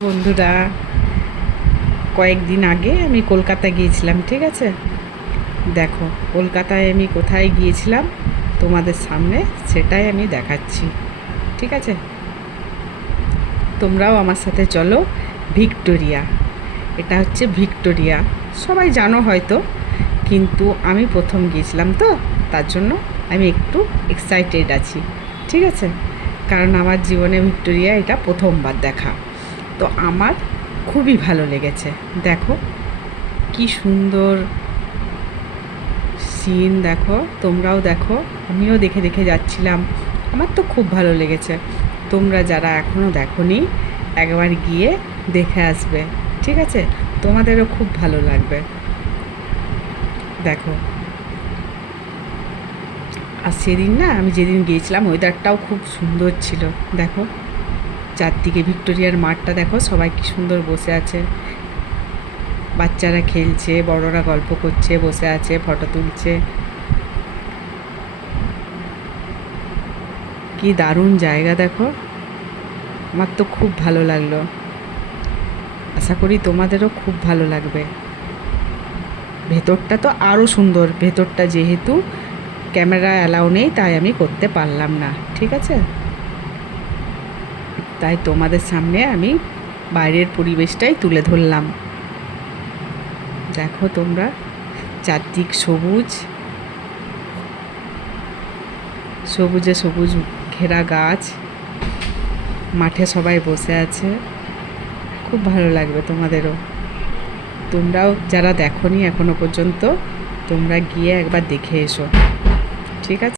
বন্ধুরা, কয়েকদিন আগে আমি কলকাতা গিয়েছিলাম। ঠিক আছে, দেখো কলকাতায় আমি কোথায় গিয়েছিলাম তোমাদের সামনে সেটাই আমি দেখাচ্ছি। ঠিক আছে, তোমরাও আমার সাথে চলো। ভিক্টোরিয়া, এটা হচ্ছে ভিক্টোরিয়া, সবাই জানো হয়তো, কিন্তু আমি প্রথম গিয়েছিলাম তো তার জন্য আমি একটু এক্সাইটেড আছি। ঠিক আছে, কারণ আমার জীবনে ভিক্টোরিয়া এটা প্রথমবার দেখা। তো আমার খুবই ভালো লেগেছে। দেখো কি সুন্দর সিন, দেখো তোমরাও দেখো, আমিও দেখে দেখে যাচ্ছিলাম। আমার তো খুব ভালো লেগেছে। তোমরা যারা এখনও দেখোনি একবার গিয়ে দেখে আসবে। ঠিক আছে, তোমাদেরও খুব ভালো লাগবে। দেখো, আর সেদিন না আমি যেদিন গিয়েছিলাম ওয়েদারটাও খুব সুন্দর ছিল। দেখো চারদিকে ভিক্টোরিয়ার মাঠটা দেখো, সবাই কি সুন্দর বসে আছে, বাচ্চারা খেলছে, বড়রা গল্প করছে, বসে আছে, ফটো তুলছে। কি দারুণ জায়গা দেখো, আমার তো খুব ভালো লাগলো। আশা করি তোমাদেরও খুব ভালো লাগবে। ভেতরটা তো আরও সুন্দর, ভেতরটা যেহেতু ক্যামেরা অ্যালাউ নেই তাই আমি করতে পারলাম না। ঠিক আছে, তাই তোমাদের সামনে আমি বাইরের পরিবেশটাই তুলে ধরলাম। দেখো তোমরা, চারদিক সবুজ, সবুজে সবুজ ঘেরা গাছ, মাঠে সবাই বসে আছে। খুব ভালো লাগবে তোমাদেরও। তোমরাও যারা দেখোনি এখনো পর্যন্ত, তোমরা গিয়ে একবার দেখে এসো। ঠিক আছে।